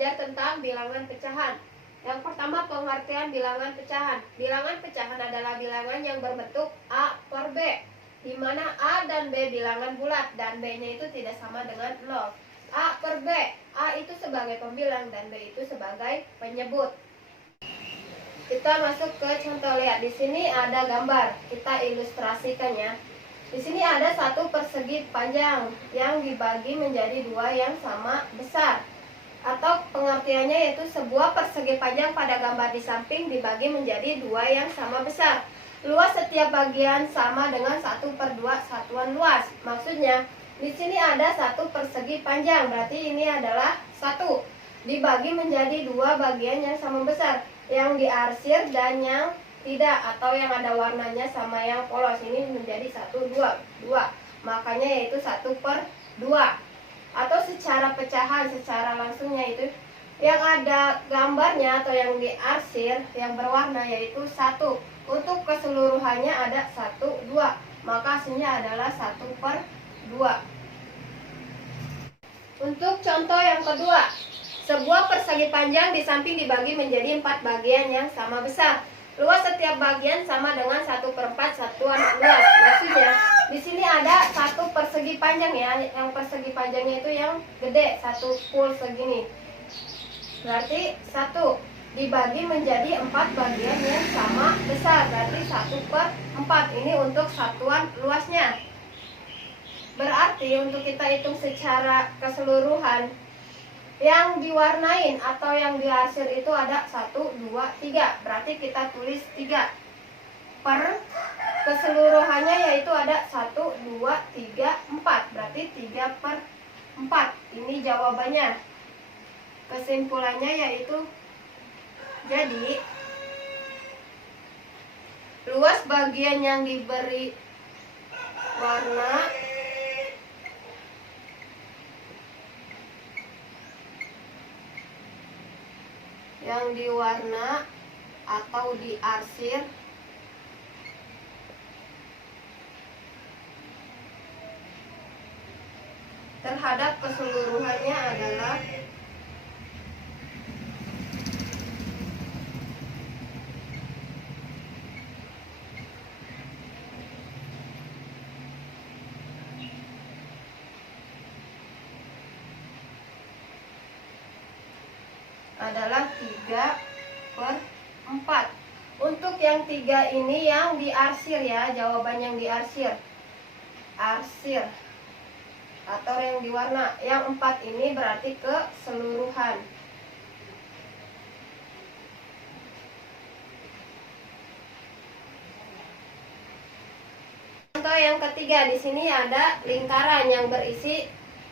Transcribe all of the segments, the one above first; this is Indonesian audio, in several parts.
belajar tentang bilangan pecahan. Yang pertama, pengertian bilangan pecahan. Bilangan pecahan adalah bilangan yang berbentuk A per B, di mana A dan B bilangan bulat dan B-nya itu tidak sama dengan 0. A per B, A itu sebagai pembilang dan B itu sebagai penyebut. Kita masuk ke contoh, lihat di sini ada gambar, kita ilustrasikannya. Di sini ada satu persegi panjang yang dibagi menjadi dua yang sama besar. Atau pengertiannya yaitu sebuah persegi panjang pada gambar di samping dibagi menjadi dua yang sama besar. Luas setiap bagian sama dengan 1/2 satuan luas. Maksudnya di sini ada satu persegi panjang, berarti ini adalah 1 dibagi menjadi dua bagian yang sama besar, yang diarsir dan yang tidak, atau yang ada warnanya sama yang polos. Ini menjadi 1, 2. Makanya yaitu 1/2. Atau secara pecahan, secara langsungnya itu yang ada gambarnya atau yang diarsir yang berwarna yaitu 1. Untuk keseluruhannya ada 1, 2. Maka hasilnya adalah 1/2. Untuk contoh yang kedua, sebuah persegi panjang di samping dibagi menjadi 4 bagian yang sama besar. Luas setiap bagian sama dengan 1/4 satuan luas. Maksudnya di sini ada satu persegi panjang ya, yang persegi panjangnya itu yang gede, satu full segini. Berarti 1 dibagi menjadi 4 bagian yang sama besar, berarti 1/4. Ini untuk satuan luasnya. Berarti untuk kita hitung secara keseluruhan, yang diwarnain atau yang diarsir itu ada 1, 2, 3. Berarti kita tulis 3. Per keseluruhannya yaitu ada 1, 2, 3, 4. Berarti 3/4. Ini jawabannya. Kesimpulannya yaitu, jadi luas bagian yang diberi warna yang diwarna atau diarsir terhadap keseluruhannya adalah adalah 3/4. Untuk yang 3 ini yang diarsir ya, jawaban yang diarsir. Arsir atau yang diwarna. Yang 4 ini berarti keseluruhan. Contoh yang ketiga, di sini ada lingkaran yang berisi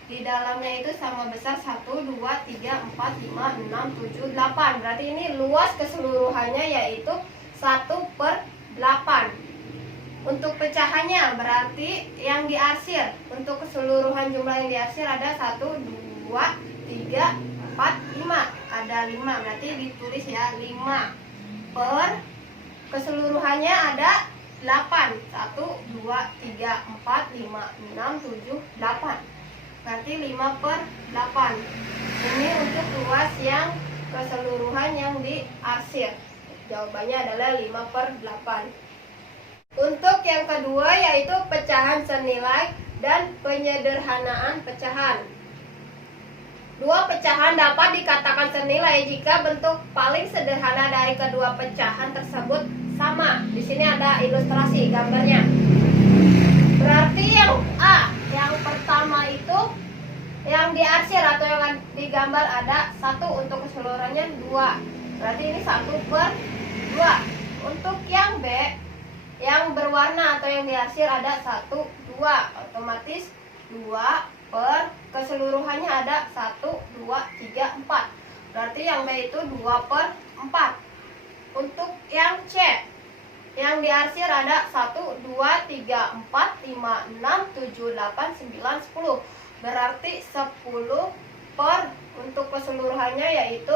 di dalamnya itu sama besar 1, 2, 3, 4, 5, 6, 7, 8. Berarti ini luas keseluruhannya yaitu 1/8. Untuk pecahannya berarti yang diarsir, untuk keseluruhan jumlah yang diarsir ada 1, 2, 3, 4, 5. Ada 5, berarti ditulis ya 5. Per keseluruhannya ada 8. 1, 2, 3, 4, 5, 6, 7, 8. Berarti 5/8. Ini untuk luas yang keseluruhan yang diarsir. Jawabannya adalah 5/8. Untuk yang kedua yaitu pecahan senilai dan penyederhanaan pecahan. Dua pecahan dapat dikatakan senilai jika bentuk paling sederhana dari kedua pecahan tersebut sama. Di sini ada ilustrasi gambarnya. Berarti yang A, yang pertama itu yang diarsir atau yang digambar ada 1, untuk keseluruhannya 2. Berarti ini 1/2. Untuk yang B, yang berwarna atau yang diarsir ada 1, 2. Otomatis 2 per keseluruhannya ada 1, 2, 3, 4. Berarti yang B itu 2/4. Untuk yang C, yang diarsir ada 1, 2, 3, 4, 5, 6, 7, 8, 9, 10. Berarti 10 per, untuk keseluruhannya yaitu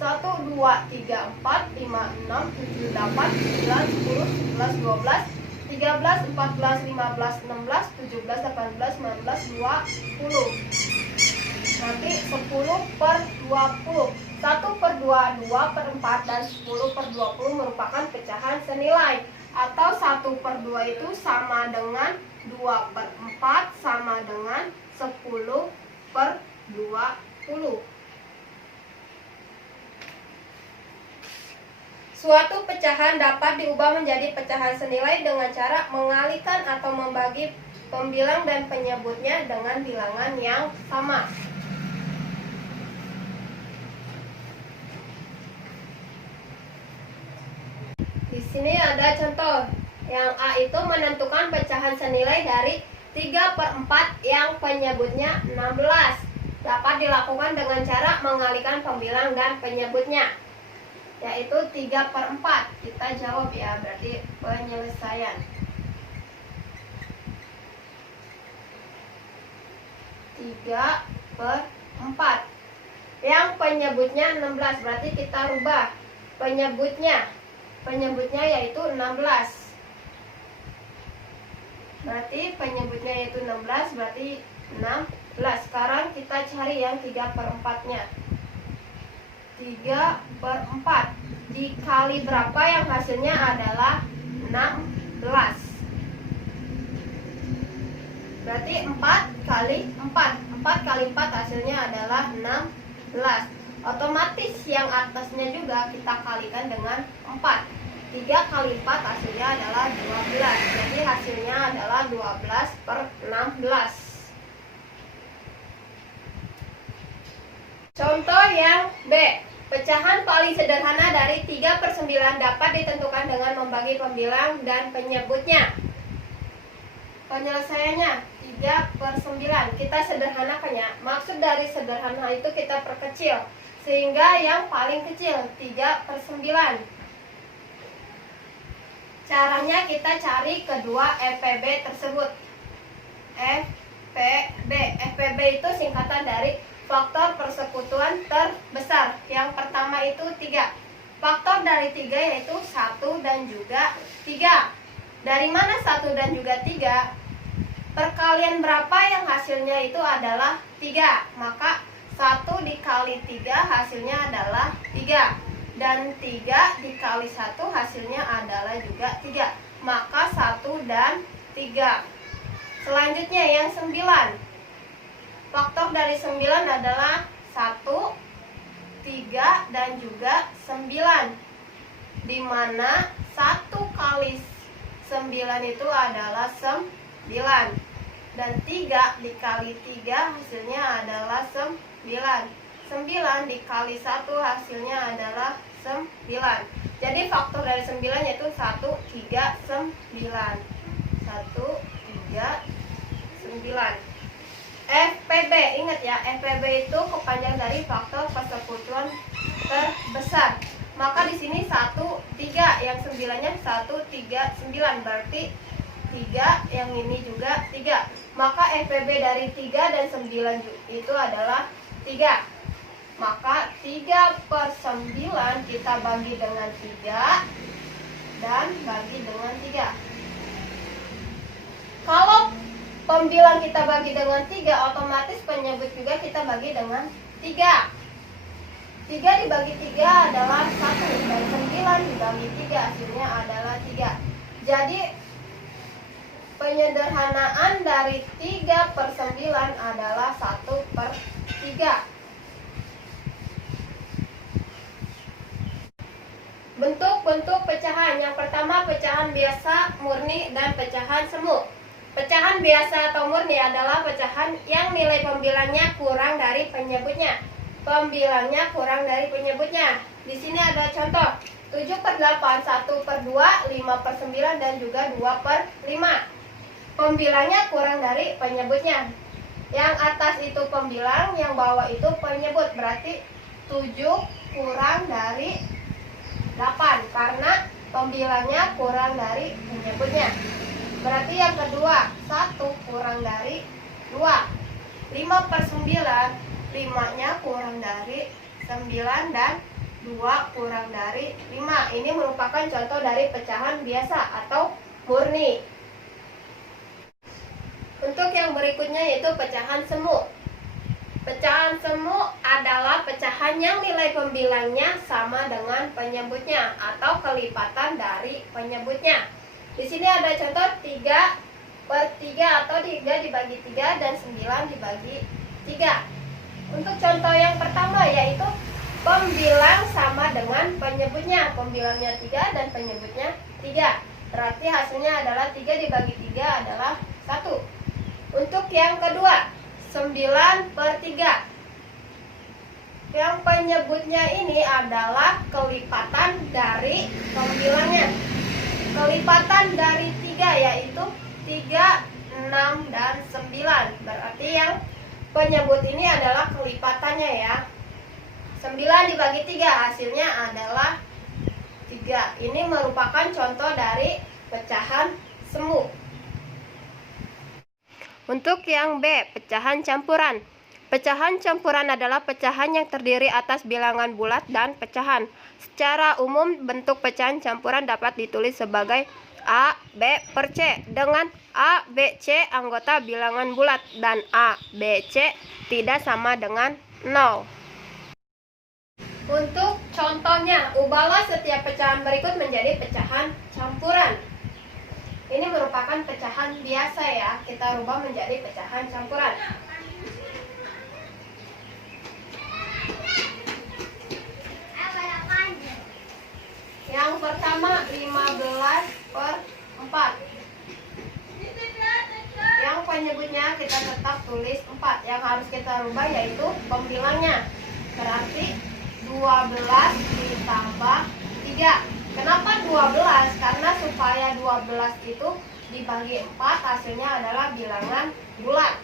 1, 2, 3, 4, 5, 6, 7, 8, 9, 10, 11, 12, 13, 14, 15, 16, 17, 18, 19, 20. Nanti 10/20. 1/2, 2/4, dan 10/20 merupakan pecahan senilai. Atau 1/2 itu sama dengan 2/4 sama dengan 10/20. Suatu pecahan dapat diubah menjadi pecahan senilai dengan cara mengalihkan atau membagi pembilang dan penyebutnya dengan bilangan yang sama. Di sini ada contoh. Yang A itu menentukan pecahan senilai dari 3/4 yang penyebutnya 16. Dapat dilakukan dengan cara mengalihkan pembilang dan penyebutnya, yaitu 3/4. Kita jawab ya, berarti penyelesaian. 3/4. Yang penyebutnya 16, berarti kita rubah penyebutnya. Penyebutnya yaitu 16. Berarti penyebutnya yaitu 16, berarti 16. Sekarang kita cari yang 3/4-nya. 3/4 dikali berapa yang hasilnya adalah 16. Berarti 4 kali 4. 4 kali 4 hasilnya adalah 16. Otomatis yang atasnya juga kita kalikan dengan 4. 3 kali 4 hasilnya adalah 12. Jadi hasilnya adalah 12/16. Contoh yang B. Pecahan paling sederhana dari 3/9 dapat ditentukan dengan membagi pembilang dan penyebutnya. Penyelesaiannya 3/9. Kita sederhanakannya. Maksud dari sederhana itu kita perkecil sehingga yang paling kecil 3/9. Caranya kita cari kedua FPB tersebut. FPB itu singkatan dari faktor persekutuan terbesar. Yang pertama itu 3. Faktor dari 3 yaitu 1 dan juga 3. Dari mana 1 dan juga 3? Perkalian berapa yang hasilnya itu adalah 3. Maka 1 dikali 3 hasilnya adalah 3. Dan 3 dikali 1 hasilnya adalah juga 3. Maka 1 dan 3. Selanjutnya yang 9. Faktor dari 9 adalah 1, 3, dan juga 9. Di mana 1 kali 9 itu adalah 9. Dan 3 dikali 3 hasilnya adalah 9. 9 dikali 1 hasilnya adalah 9. Jadi faktor dari 9 yaitu 1, 3, 9. 1, 3, 9. FPB, ingat ya, FPB itu kepanjangan dari faktor persekutuan terbesar. Maka di sini 1, 3, yang 9-nya 1, 3, 9. Berarti 3, yang ini juga 3. Maka FPB dari 3 dan 9 itu adalah 3. Maka 3/9 kita bagi dengan 3 dan bagi dengan 3. Kalau pembilang kita bagi dengan 3, otomatis penyebut juga kita bagi dengan 3. 3 dibagi 3 adalah 1. Dan 9 dibagi 3 hasilnya adalah 3. Jadi penyederhanaan dari 3/9 adalah 1/3. Bentuk-bentuk pecahan. Yang pertama pecahan biasa, murni, dan pecahan semu. Pecahan biasa atau murni adalah pecahan yang nilai pembilangnya kurang dari penyebutnya. Pembilangnya kurang dari penyebutnya. Di sini ada contoh 7/8, 1/2, 5/9, dan juga 2/5. Pembilangnya kurang dari penyebutnya. Yang atas itu pembilang, yang bawah itu penyebut. Berarti 7 kurang dari 8 karena pembilangnya kurang dari penyebutnya. Berarti yang kedua 1 kurang dari 2. 5/9, 5-nya kurang dari 9 dan 2 kurang dari 5. Ini merupakan contoh dari pecahan biasa atau murni. Untuk yang berikutnya yaitu pecahan semu. Pecahan semu adalah pecahan yang nilai pembilangnya sama dengan penyebutnya atau kelipatan dari penyebutnya. Di sini ada contoh 3/3 atau 3 dibagi 3 dan 9 dibagi 3. Untuk contoh yang pertama yaitu pembilang sama dengan penyebutnya. Pembilangnya 3 dan penyebutnya 3. Berarti hasilnya adalah 3 dibagi 3 adalah 1. Untuk yang kedua 9/3. Yang penyebutnya ini adalah kelipatan dari pembilangnya. Kelipatan dari 3 yaitu 3, 6, dan 9. Berarti yang penyebut ini adalah kelipatannya ya. 9 dibagi 3 hasilnya adalah 3. Ini merupakan contoh dari pecahan semu. Untuk yang B, pecahan campuran. Pecahan campuran adalah pecahan yang terdiri atas bilangan bulat dan pecahan. Secara umum, bentuk pecahan campuran dapat ditulis sebagai A, B per C, dengan A, B, C anggota bilangan bulat dan A, B, C tidak sama dengan 0. Untuk contohnya, ubahlah setiap pecahan berikut menjadi pecahan campuran. Ini merupakan pecahan biasa ya, kita rubah menjadi pecahan campuran. Yang pertama 15/4. Yang penyebutnya kita tetap tulis 4. Yang harus kita rubah yaitu pembilangnya. Berarti 12 ditambah 3. Kenapa 12? Karena supaya 12 itu dibagi 4 hasilnya adalah bilangan bulat.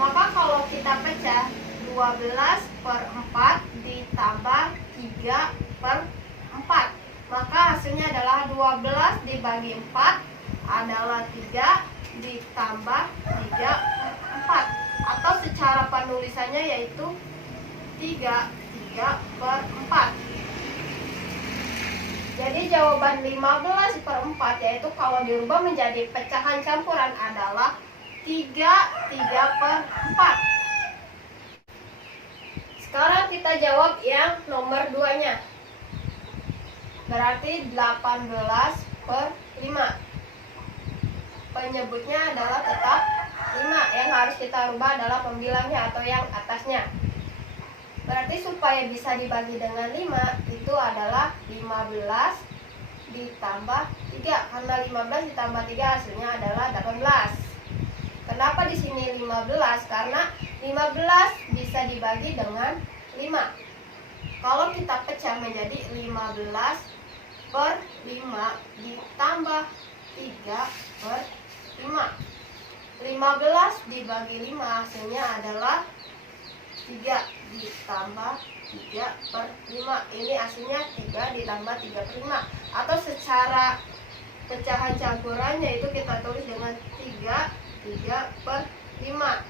Maka kalau kita pecah 12/4 ditambah 3/4, maka hasilnya adalah 12 dibagi 4 adalah 3 ditambah 3/4. Atau secara penulisannya yaitu 3/4. Jadi jawaban 15/4 yaitu kalau dirubah menjadi pecahan campuran adalah 3/4. Sekarang kita jawab yang nomor 2-nya. Berarti 18/5. Penyebutnya adalah tetap 5. Yang harus kita rubah adalah pembilangnya atau yang atasnya. Berarti supaya bisa dibagi dengan 5 itu adalah 15 ditambah 3. Karena 15 ditambah 3 hasilnya adalah 18. Kenapa di sini 15? Karena 15 bisa dibagi dengan 5. Kalau kita pecah menjadi 15/5 ditambah 3/5. 15 dibagi 5 hasilnya adalah 3 ditambah 3/5. Ini hasilnya 3 ditambah 3/5. Atau secara pecahan campurannya itu kita tulis dengan 3/5.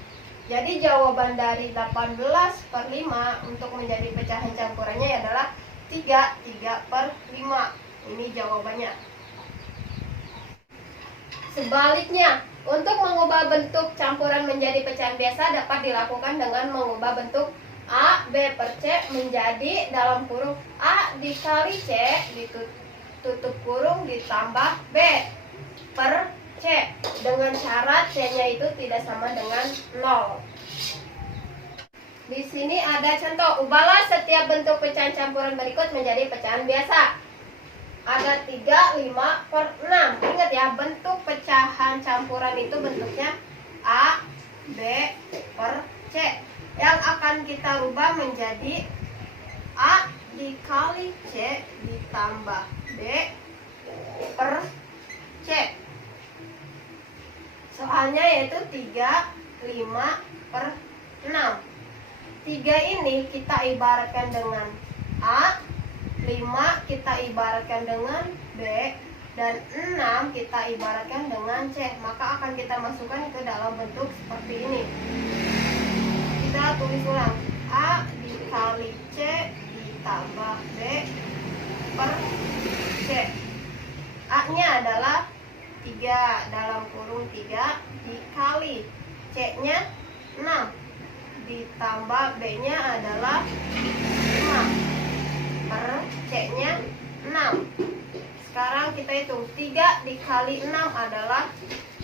Jadi jawaban dari 18/5 untuk menjadi pecahan campurannya adalah 3/5. Ini jawabannya. Sebaliknya, untuk mengubah bentuk campuran menjadi pecahan biasa dapat dilakukan dengan mengubah bentuk A, B per C menjadi dalam kurung A dikali C ditutup kurung ditambah B per C dengan syarat C-nya itu tidak sama dengan 0. Di sini ada contoh, ubahlah setiap bentuk pecahan campuran berikut menjadi pecahan biasa. Ada 3/5/6. Ingat ya, bentuk pecahan campuran itu bentuknya A, B per C. Yang akan kita rubah menjadi A dikali C ditambah B per C. Soalnya yaitu 3/5/6. 3 ini kita ibaratkan dengan A, 5 kita ibaratkan dengan B, dan 6 kita ibaratkan dengan C. Maka akan kita masukkan ke dalam bentuk seperti ini. Kita tulis ulang, A dikali C ditambah B per C. A nya adalah 3 dalam kurung 3 dikali C nya 6 ditambah B-nya adalah 5 per C-nya 6. Sekarang kita hitung 3 dikali 6 adalah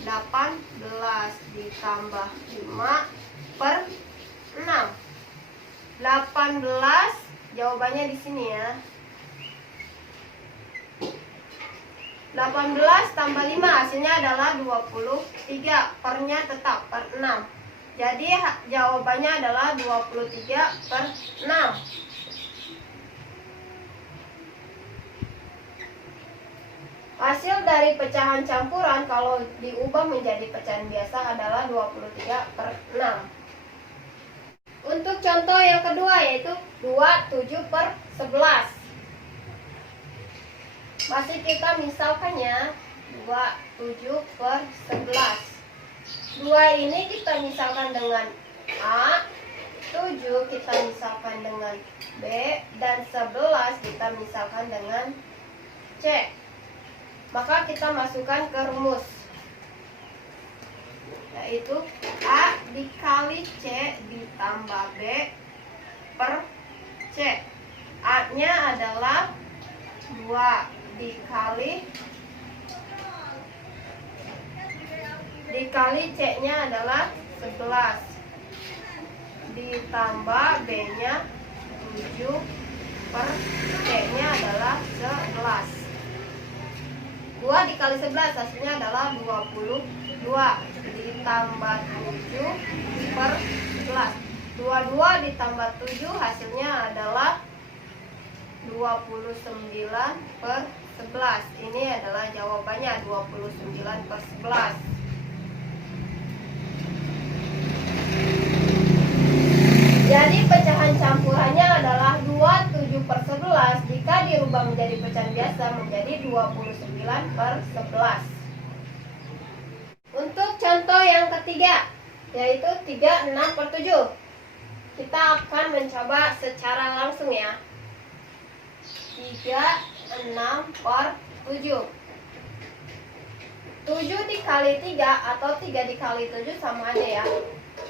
18 ditambah 5 per 6. 18 jawabannya di sini ya. 18 tambah 5 hasilnya adalah 23. Pernya tetap per 6. Jadi jawabannya adalah 23 per 6. Hasil dari pecahan campuran kalau diubah menjadi pecahan biasa adalah 23 per 6. Untuk contoh yang kedua yaitu 27 per 11. Masih kita misalkannya 27 per 11. 2 ini kita misalkan dengan A, 7 kita misalkan dengan B, dan 11 kita misalkan dengan C. Maka kita masukkan ke rumus, yaitu A dikali C ditambah B per C. A-nya adalah 2 dikali C-nya adalah 11 ditambah B-nya 7 per C-nya adalah 11. 2 dikali 11 hasilnya adalah 22 ditambah 7 per 11. 22 ditambah 7 hasilnya adalah 29 per 11. Ini adalah jawabannya 29 per 11. Jadi pecahan campurannya adalah 27 per 11. Jika dirubah menjadi pecahan biasa menjadi 29 per 11. Untuk contoh yang ketiga yaitu 36 per 7. Kita akan mencoba secara langsung ya. 36 per 7. 7 dikali 3 atau 3 dikali 7 sama aja ya.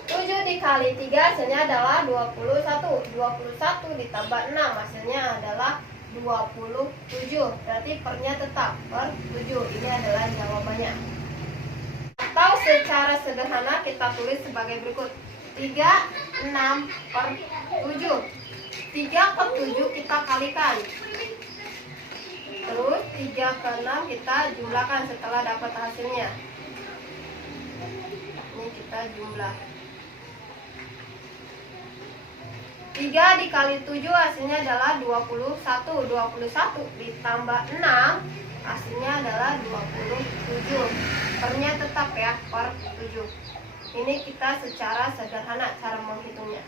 7 dikali 3 hasilnya adalah 21. 21 ditambah 6 hasilnya adalah 27. Berarti pernya tetap per 7. Ini adalah jawabannya. Atau secara sederhana kita tulis sebagai berikut. 36 per 7. 3 ke 7 kita kalikan. Terus 3 ke 6 kita jumlahkan setelah dapat hasilnya. Ini kita jumlah. 3 dikali 7 hasilnya adalah 21. 21 ditambah 6 hasilnya adalah 27. Pernya tetap ya per 7. Ini kita secara sederhana cara menghitungnya.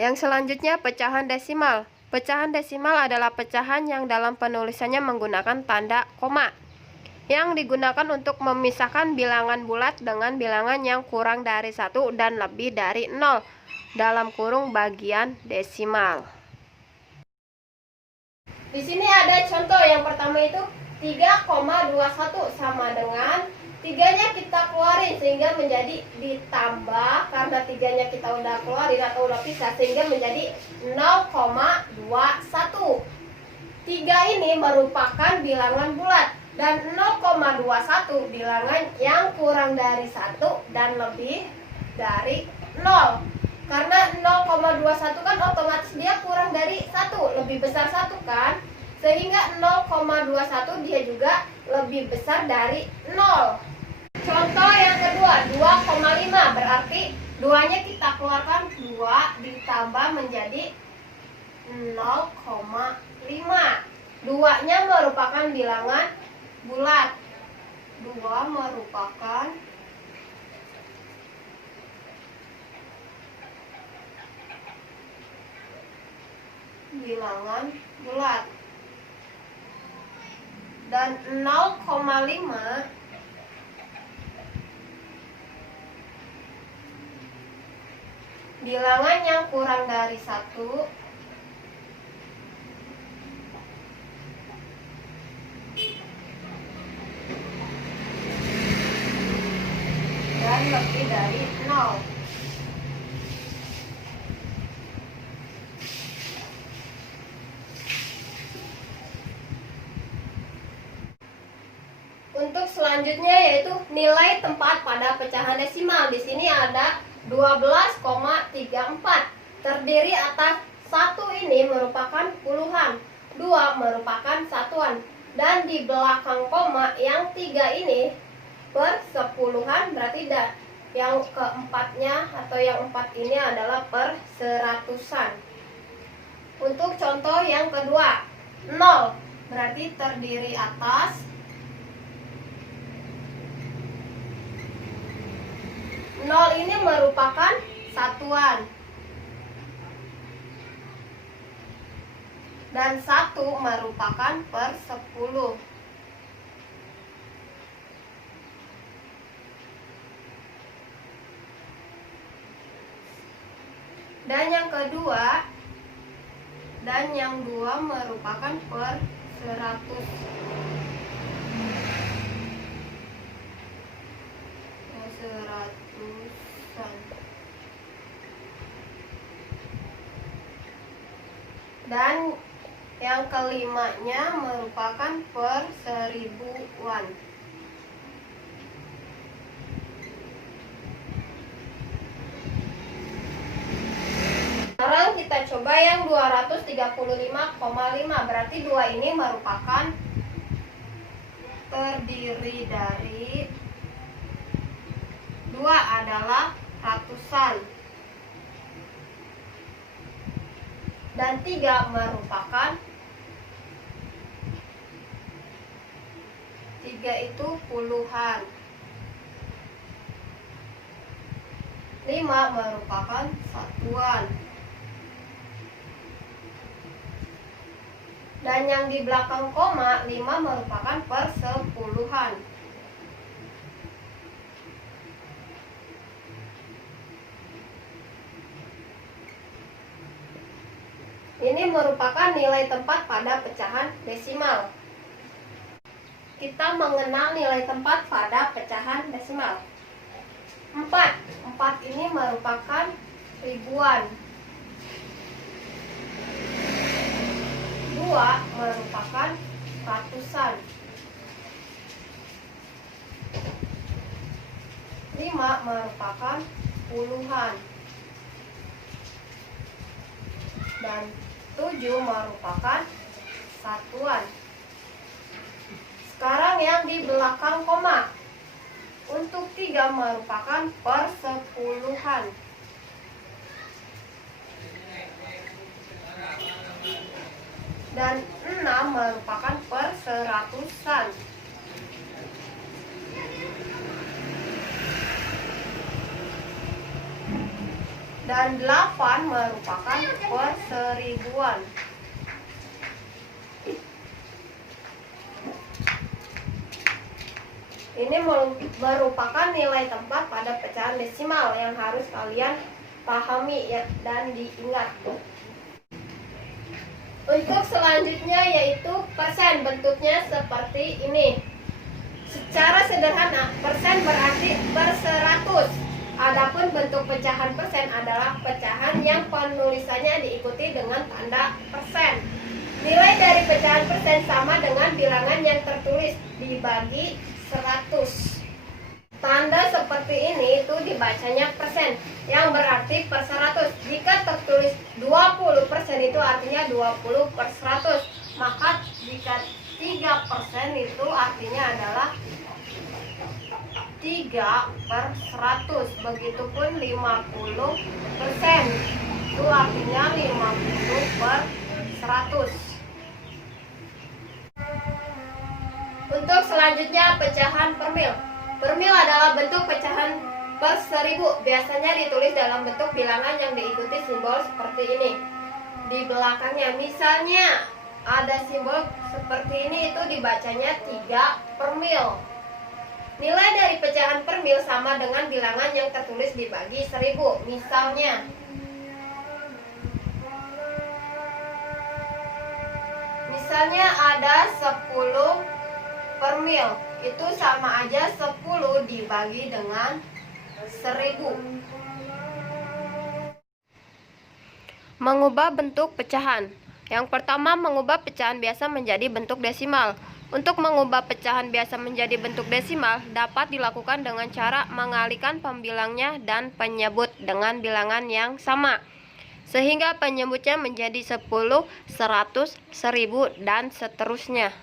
Yang selanjutnya pecahan desimal. Pecahan desimal adalah pecahan yang dalam penulisannya menggunakan tanda koma, yang digunakan untuk memisahkan bilangan bulat dengan bilangan yang kurang dari 1 dan lebih dari 0 dalam kurung bagian desimal. Di sini ada contoh yang pertama itu 3,21 sama dengan 3-nya kita keluarin sehingga menjadi ditambah, karena 3-nya kita udah keluarin atau udah pisah sehingga menjadi 0,21. 3 ini merupakan bilangan bulat dan 0,21 bilangan yang kurang dari 1 dan lebih dari 0. Karena 0,21 kan otomatis dia kurang dari 1, lebih besar 1 kan? Sehingga 0,21 dia juga lebih besar dari 0. Contoh yang kedua 2,5, berarti 2-nya kita keluarkan, 2 ditambah menjadi 0,5. 2-nya merupakan bilangan bulat. 2 merupakan bilangan bulat. Dan 0,5 bilangan yang kurang dari 1 dan lebih dari 0. selanjutnya yaitu nilai tempat pada pecahan desimal. Di sini ada 12,34. Terdiri atas 1 ini merupakan puluhan, 2 merupakan satuan, dan di belakang koma yang 3 ini per sepuluhan, berarti yang keempatnya atau yang 4 ini adalah per seratusan. Untuk contoh yang kedua, 0 berarti terdiri atas 0 ini merupakan satuan dan 1 merupakan per 10. Dan yang kedua dan yang 2 merupakan per 100. Seratusan. Dan yang kelimanya merupakan per seribuan. Sekarang kita coba yang 235,5. Berarti 2 ini merupakan terdiri dari 2 adalah ratusan dan 3 merupakan 3 itu puluhan, 5 merupakan satuan, dan yang di belakang koma 5 merupakan per sepuluhan. Ini merupakan nilai tempat pada pecahan desimal. Kita mengenal nilai tempat pada pecahan desimal. 4 ini merupakan ribuan. 2 merupakan ratusan. 5 merupakan puluhan. Dan 7 merupakan satuan. Sekarang yang di belakang koma. Untuk 3 merupakan per sepuluhan. Dan 6 merupakan per seratusan. Dan 8 merupakan per seribuan. Ini merupakan nilai tempat pada pecahan desimal yang harus kalian pahami ya, dan diingat. Untuk selanjutnya yaitu persen. Bentuknya seperti ini. Secara sederhana, persen berarti per 100. Adapun bentuk pecahan persen adalah pecahan yang penulisannya diikuti dengan tanda persen. Nilai dari pecahan persen sama dengan bilangan yang tertulis dibagi 100. Tanda seperti ini itu dibacanya persen, yang berarti per 100. Jika tertulis 20% itu artinya 20 per 100. Maka jika 3% itu artinya adalah 3 per 100. Begitupun 50% itu artinya 50 per 100. Untuk selanjutnya pecahan per mil. Per mil adalah bentuk pecahan per 1000. Biasanya ditulis dalam bentuk bilangan yang diikuti simbol seperti ini di belakangnya. Misalnya ada simbol seperti ini, itu dibacanya 3 per mil. Nilai dari pecahan per mil sama dengan bilangan yang tertulis dibagi 1000. Misalnya ada 10 per mil. Itu sama aja 10 dibagi dengan 1000. Mengubah bentuk pecahan. Yang pertama, mengubah pecahan biasa menjadi bentuk desimal. Untuk mengubah pecahan biasa menjadi bentuk desimal dapat dilakukan dengan cara mengalihkan pembilangnya dan penyebut dengan bilangan yang sama, sehingga penyebutnya menjadi 10, 100, 1000, dan seterusnya.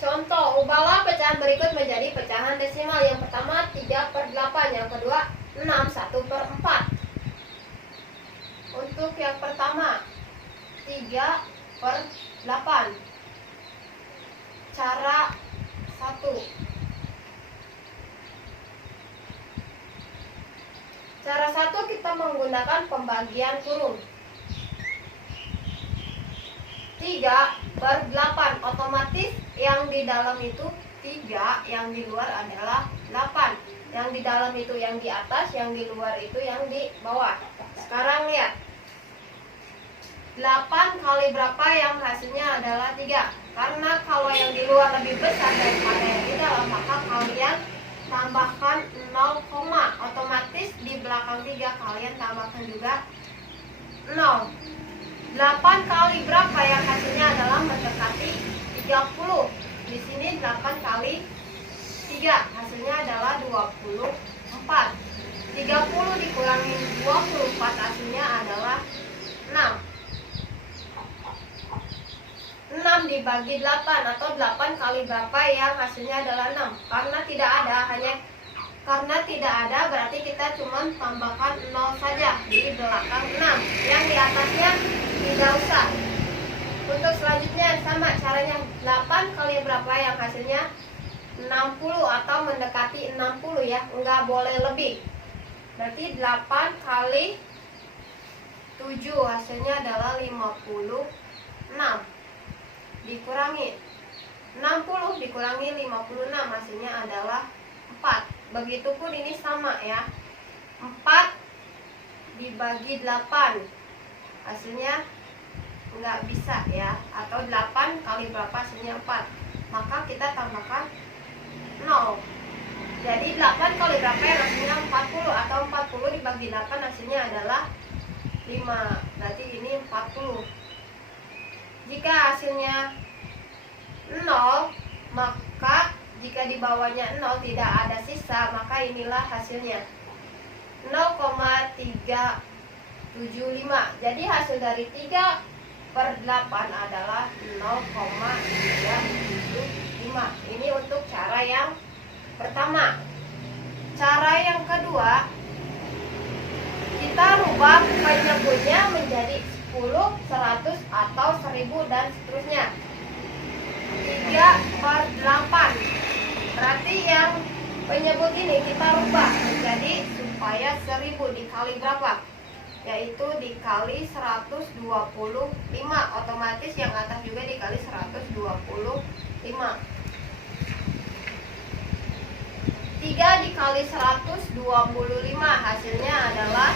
Contoh, ubahlah pecahan berikut menjadi pecahan desimal. Yang pertama 3/8, yang kedua 6, 1/4. Untuk yang pertama 3/8. Cara 1. Cara 1 kita menggunakan pembagian kurung. 3/8, otomatis yang di dalam itu 3, yang di luar adalah 8. Yang di dalam itu yang di atas, yang di luar itu yang di bawah. Sekarang lihat, 8 kali berapa yang hasilnya adalah 3. Karena kalau yang di luar lebih besar daripada yang di dalam, maka kalian tambahkan 0, otomatis di belakang 3 kalian tambahkan juga 0. 8 kali berapa yang hasilnya adalah mendekati 30. Di sini 8 kali 3 hasilnya adalah 24. 30 dikurangi 24 hasilnya adalah 6. 6 dibagi 8 atau 8 kali berapa yang hasilnya adalah 6. Karena tidak ada berarti kita cuma tambahkan 0 saja di belakang 6. Yang di atasnya tidak usah. Untuk selanjutnya sama caranya, 8 kali berapa yang hasilnya 60 atau mendekati 60 ya, enggak boleh lebih. Berarti 8 kali 7 hasilnya adalah 56. Dikurangi 60 dikurangi 56 hasilnya adalah 4. Begitupun ini sama ya, 4 dibagi 8 hasilnya nggak bisa ya, atau 8 kali berapa hasilnya 4, maka kita tambahkan 0. Jadi 8 kali berapa yang hasilnya 40, atau 40 dibagi 8 hasilnya adalah 5, berarti ini 40. Jika hasilnya 0, maka jika di bawahnya 0 tidak ada sisa, maka inilah hasilnya 0,375. Jadi hasil dari 3/8 adalah 0,375. Ini untuk cara yang pertama. Cara yang kedua, kita rubah penyebutnya menjadi 10, 100, atau 1000 dan seterusnya. 3/8. Berarti yang penyebut ini kita rubah menjadi supaya 1000 dikali berapa? Yaitu dikali 125. Otomatis yang atas juga dikali 125. 3 dikali 125 hasilnya adalah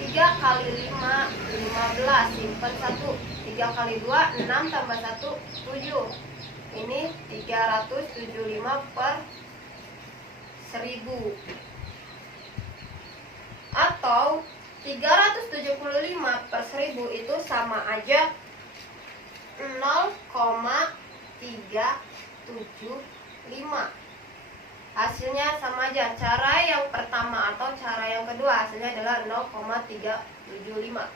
3 kali 5, 15. Simpan 1. 3 kali 2, 6 tambah 1, 7. Ini 375/1000. Atau 375/1000 itu sama aja 0,375. Hasilnya sama aja. Cara yang pertama atau cara yang kedua hasilnya adalah 0,375.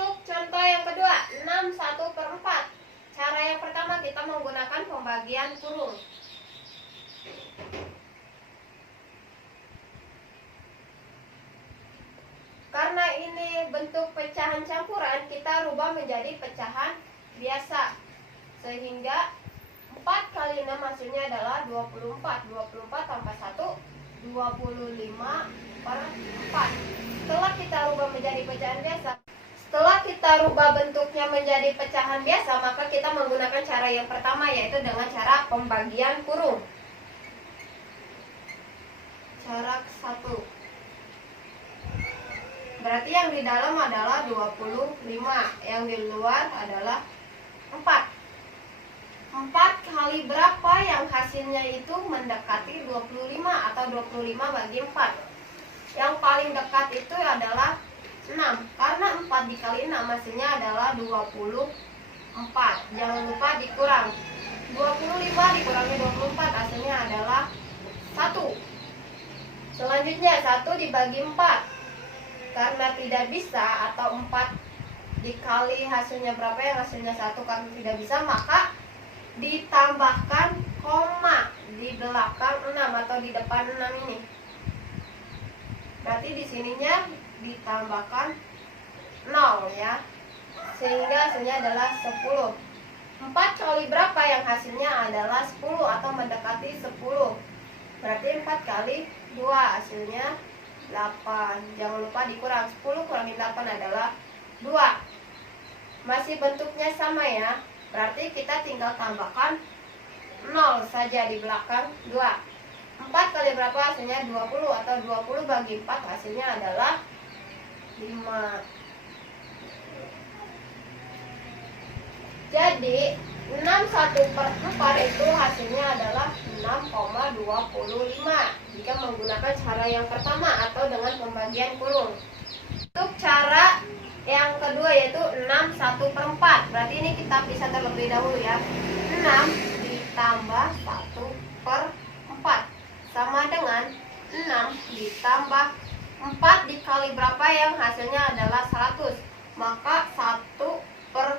Contoh yang kedua, 6 1/4. Cara yang pertama kita menggunakan pembagian kurung. Karena ini bentuk pecahan campuran, kita rubah menjadi pecahan biasa. Sehingga 4 kali 6 hasilnya adalah 24. 24 tambah 1, 25/4. Setelah kita rubah menjadi pecahan biasa, setelah kita rubah bentuknya menjadi pecahan biasa, maka kita menggunakan cara yang pertama, yaitu dengan cara pembagian kurung. Cara 1. Berarti yang di dalam adalah 25, yang di luar adalah 4. 4 kali berapa yang hasilnya itu mendekati 25 atau 25 bagi 4. Yang paling dekat itu adalah 6. Karena 4 dikali 6 hasilnya adalah 24. Jangan lupa dikurang. 25 dikurangi 24 hasilnya adalah 1. Selanjutnya 1 dibagi 4. Karena tidak bisa, atau 4 dikali hasilnya berapa yang hasilnya 1 karena tidak bisa, maka ditambahkan koma di belakang 6 atau di depan 6 ini. Berarti di sininya ditambahkan 0 ya. Sehingga hasilnya adalah 10. 4 kali berapa yang hasilnya adalah 10 atau mendekati 10. Berarti 4 kali 2 hasilnya 8. Jangan lupa dikurang. 10 kurangi 8 adalah 2. Masih bentuknya sama ya. Berarti kita tinggal tambahkan 0 saja di belakang 2. 4 kali berapa hasilnya 20, atau 20 bagi 4 hasilnya adalah 5. Jadi 6/1/4 itu hasilnya adalah 6,25 jika menggunakan cara yang pertama atau dengan pembagian kurung. Untuk cara yang kedua yaitu 6/1/4. Berarti ini kita pisah terlebih dahulu ya. 6 ditambah 1/4 sama dengan 6 ditambah 4 dikali berapa yang hasilnya adalah 100. Maka 1/4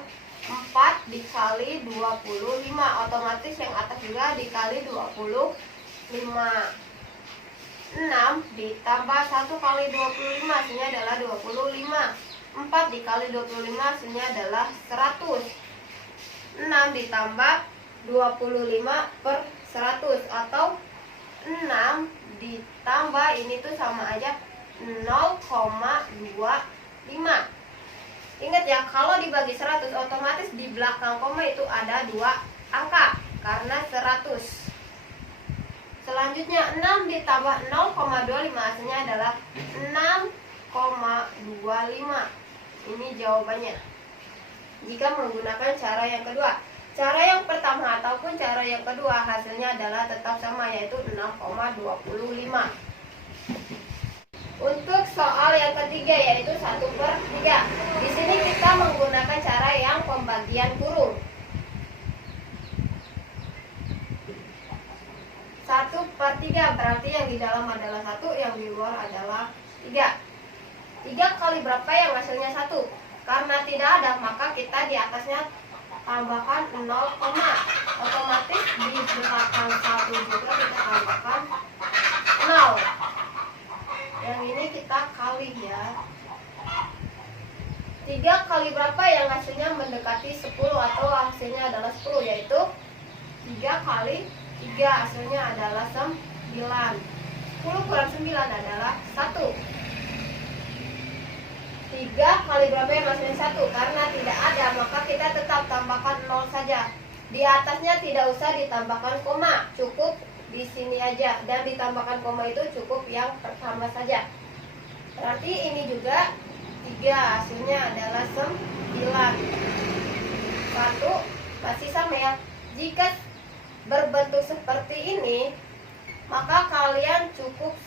dikali 25. Otomatis yang atas juga dikali 25. 6 ditambah 1 kali 25 hasilnya adalah 25. 4 dikali 25 hasilnya adalah 100. 6 ditambah 25/100 atau 6 ditambah ini tuh sama aja 0,25. Ingat ya, kalau dibagi 100 otomatis di belakang koma itu ada 2 angka karena 100. Selanjutnya 6 ditambah 0,25 hasilnya adalah 6,25. Ini jawabannya jika menggunakan cara yang kedua. Cara yang pertama ataupun cara yang kedua hasilnya adalah tetap sama yaitu 6,25. Untuk soal yang ketiga yaitu 1/3. Di sini kita menggunakan cara yang pembagian kurung. 1/3 berarti yang di dalam adalah 1, yang di luar adalah 3. 3 kali berapa yang hasilnya 1? Karena tidak ada, maka kita di atasnya tambahkan 0, otomatis di belakang 1 juga kita tambahkan 0. Yang ini kita kali ya. 3 kali berapa yang hasilnya mendekati 10 atau hasilnya adalah 10, yaitu 3 kali 3 hasilnya adalah 9. 10 kurang 9 adalah 1. 3 kali berapa yang hasilnya 1? Karena tidak ada, maka kita tetap tambahkan 0 saja. Di atasnya tidak usah ditambahkan koma, cukup di sini aja. Dan ditambahkan koma itu cukup yang pertama saja. Berarti ini juga 3 hasilnya adalah 9. 1 masih sama ya. Jika berbentuk seperti ini, maka kalian cukup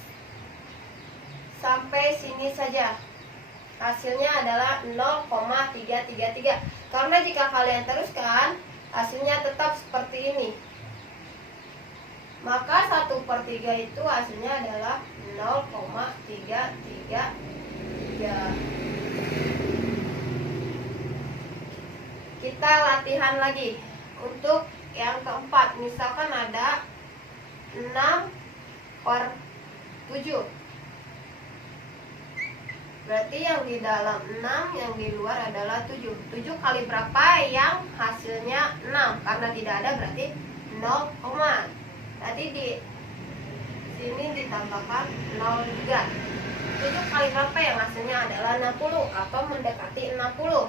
sampai sini saja. Hasilnya adalah 0,333. Karena jika kalian teruskan, hasilnya tetap seperti ini. Maka 1/3 itu hasilnya adalah 0,333. Kita latihan lagi. Untuk yang keempat, misalkan ada 6/7. Berarti yang di dalam 6, yang di luar adalah 7. 7 kali berapa yang hasilnya 6? Karena tidak ada berarti 0, berarti di sini ditambahkan 0 juga. 7 kali berapa yang hasilnya adalah 60 atau mendekati 60.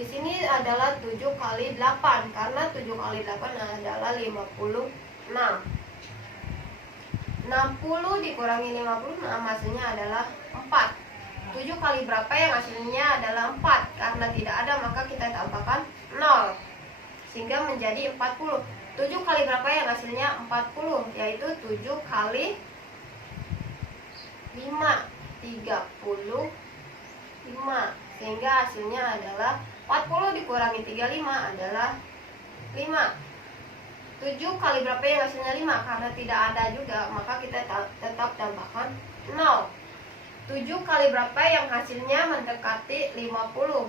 Di sini adalah 7 kali 8 karena 7 kali 8 adalah 56. 60 dikurangi 56 hasilnya adalah 4. 7 kali berapa yang hasilnya adalah 4? Karena tidak ada maka kita tambahkan 0 sehingga menjadi 40. 7 kali berapa yang hasilnya 40? Yaitu 7 kali 5, 35. 5. Sehingga hasilnya adalah 40 dikurangi 35 adalah 5. 7 kali berapa yang hasilnya 5? Karena tidak ada juga, maka kita tetap tambahkan 0. 7 kali berapa yang hasilnya mendekati 50?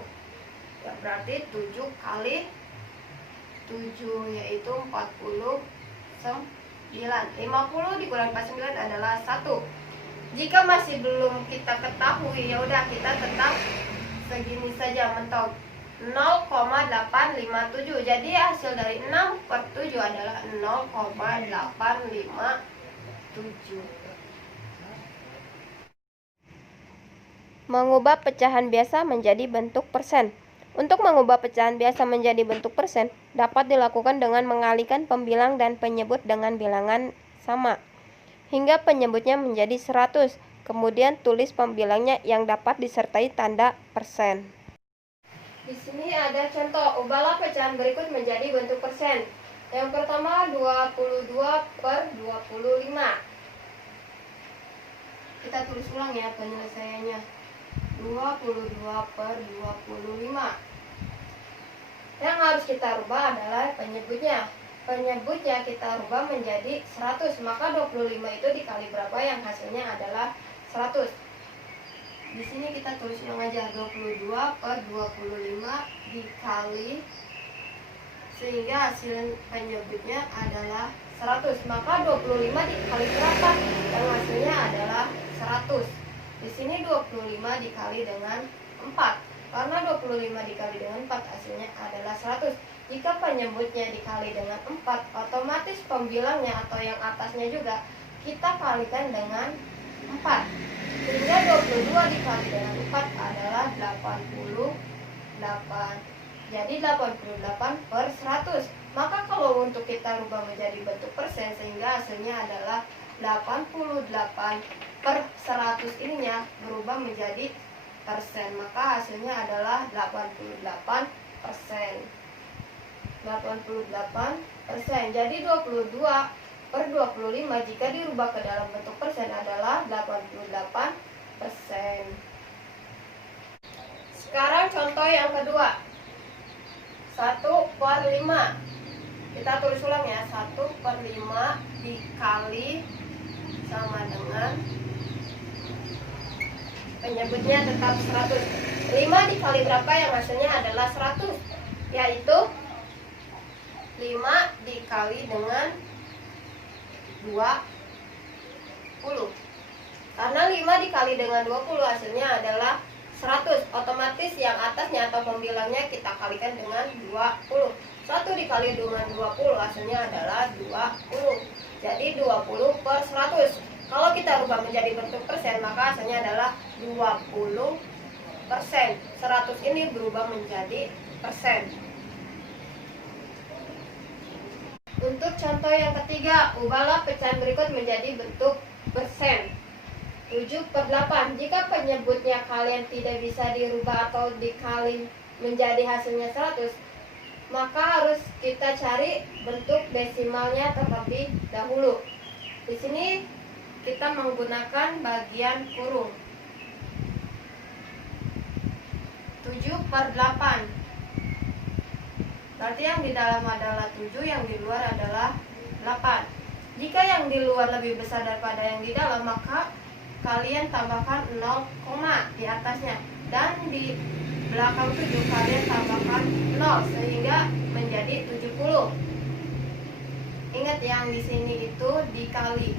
Ya, berarti 7 kali 7 yaitu 49. 50 dikurangi 49 adalah 1. Jika masih belum kita ketahui, ya udah kita tetap segini saja, mentok 0,857. Jadi hasil dari 6/7 adalah 0,857. Mengubah pecahan biasa menjadi bentuk persen. Untuk mengubah pecahan biasa menjadi bentuk persen dapat dilakukan dengan mengalihkan pembilang dan penyebut dengan bilangan sama hingga penyebutnya menjadi 100. Kemudian tulis pembilangnya yang dapat disertai tanda persen. Di sini ada contoh, ubahlah pecahan berikut menjadi bentuk persen. Yang pertama 22/25. Kita tulis ulang ya penyelesaiannya. 22/25. Yang harus kita rubah adalah penyebutnya. Penyebutnya kita rubah menjadi 100. Maka 25 itu dikali berapa yang hasilnya adalah 100. Di sini kita tulis ulang aja, 22/25 dikali, sehingga hasil penyebutnya adalah 100. Maka 25 dikali berapa? Yang hasilnya adalah 100. Di sini 25 dikali dengan 4. Karena 25 dikali dengan 4 hasilnya adalah 100. Jika penyebutnya dikali dengan 4, otomatis pembilangnya atau yang atasnya juga kita kalikan dengan 4. Sehingga 22 dikali dengan 4 adalah 88. Jadi 88/100. Maka kalau untuk kita rubah menjadi bentuk persen, sehingga hasilnya adalah 88/100, ininya berubah menjadi persen, maka hasilnya adalah 88%. 88%. Jadi 22/25 jika dirubah ke dalam bentuk persen adalah 88%. Sekarang contoh yang kedua, 1/5. Kita tulis ulang ya, 1/5 dikali sama dengan penyebutnya tetap 100. 5 dikali berapa yang hasilnya adalah 100? Yaitu 5 dikali dengan 20. Karena 5 dikali dengan 20 hasilnya adalah 100. Otomatis yang atasnya atau pembilangnya kita kalikan dengan 20. 1 dikali dengan 20 hasilnya adalah 20. Jadi 20/100. Kalau kita rubah menjadi bentuk persen, maka hasilnya adalah 20%. 100 ini berubah menjadi persen. Untuk contoh yang ketiga, ubahlah pecahan berikut menjadi bentuk persen. 7/8. Jika penyebutnya kalian tidak bisa dirubah atau dikali menjadi hasilnya 100, maka harus kita cari bentuk desimalnya terlebih dahulu. Di sini kita menggunakan bagian kurung. 7/8. Berarti yang di dalam adalah 7, yang di luar adalah 8. Jika yang di luar lebih besar daripada yang di dalam, maka kalian tambahkan 0, di atasnya. Dan di belakang 7 kalian tambahkan 0 sehingga menjadi 70. Ingat yang di sini itu dikali.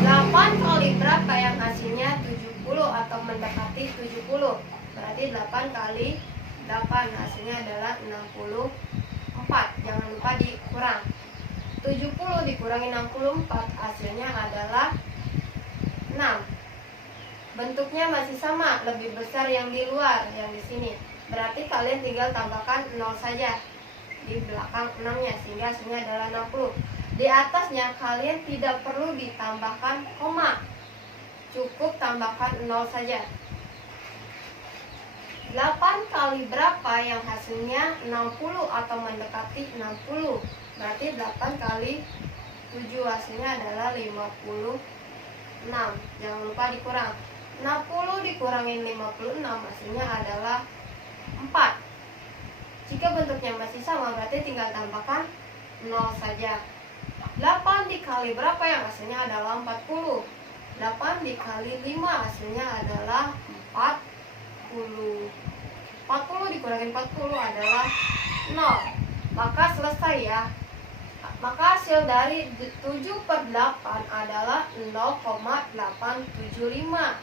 8 kali berapa yang hasilnya 70 atau mendekati 70? Berarti 8 kali 8 hasilnya adalah 64. Jangan lupa dikurang. 70 dikurangi 64 hasilnya adalah 6. Bentuknya masih sama, lebih besar yang di luar, yang di sini. Berarti kalian tinggal tambahkan 0 saja di belakang 6-nya sehingga hasilnya adalah 60. Di atasnya kalian tidak perlu ditambahkan koma. Cukup tambahkan 0 saja. 8 kali berapa yang hasilnya 60 atau mendekati 60? Berarti 8 kali 7 hasilnya adalah 56. 6. Jangan lupa dikurang. 60 dikurangin 56 hasilnya adalah 4. Jika bentuknya masih sama berarti tinggal tambahkan 0 saja. 8 dikali berapa yang hasilnya adalah 40. 8 dikali 5 hasilnya adalah 40. 40 dikurangin 40 adalah 0. Maka selesai ya. Maka hasil dari 7/8 adalah 0,875.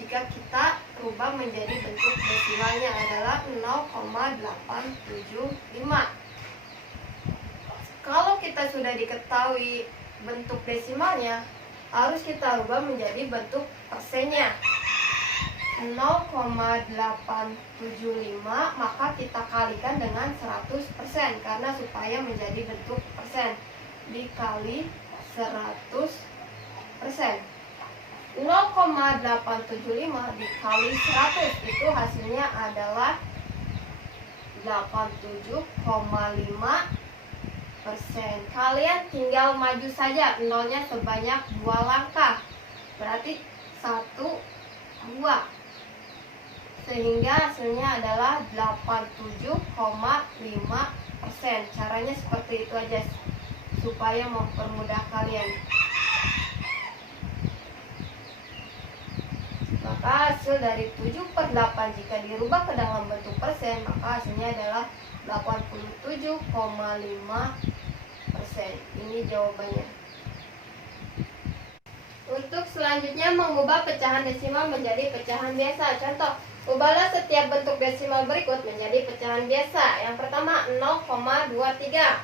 Jika kita rubah menjadi bentuk desimalnya adalah 0,875. Kalau kita sudah diketahui bentuk desimalnya, harus kita rubah menjadi bentuk persennya. 0,875 maka kita kalikan dengan 100% karena supaya menjadi bentuk persen dikali 100%. 0,875 dikali 100 itu hasilnya adalah 87,5%. Kalian tinggal maju saja nolnya sebanyak 2 langkah. Berarti 1, 2. Sehingga hasilnya adalah 87,5%. Caranya seperti itu aja supaya mempermudah kalian. Maka hasil dari 7/8 jika dirubah ke dalam bentuk persen, maka hasilnya adalah 87,5%. Ini jawabannya. Untuk selanjutnya mengubah pecahan desimal menjadi pecahan biasa. Contoh, ubahlah setiap bentuk desimal berikut menjadi pecahan biasa. Yang pertama 0,23.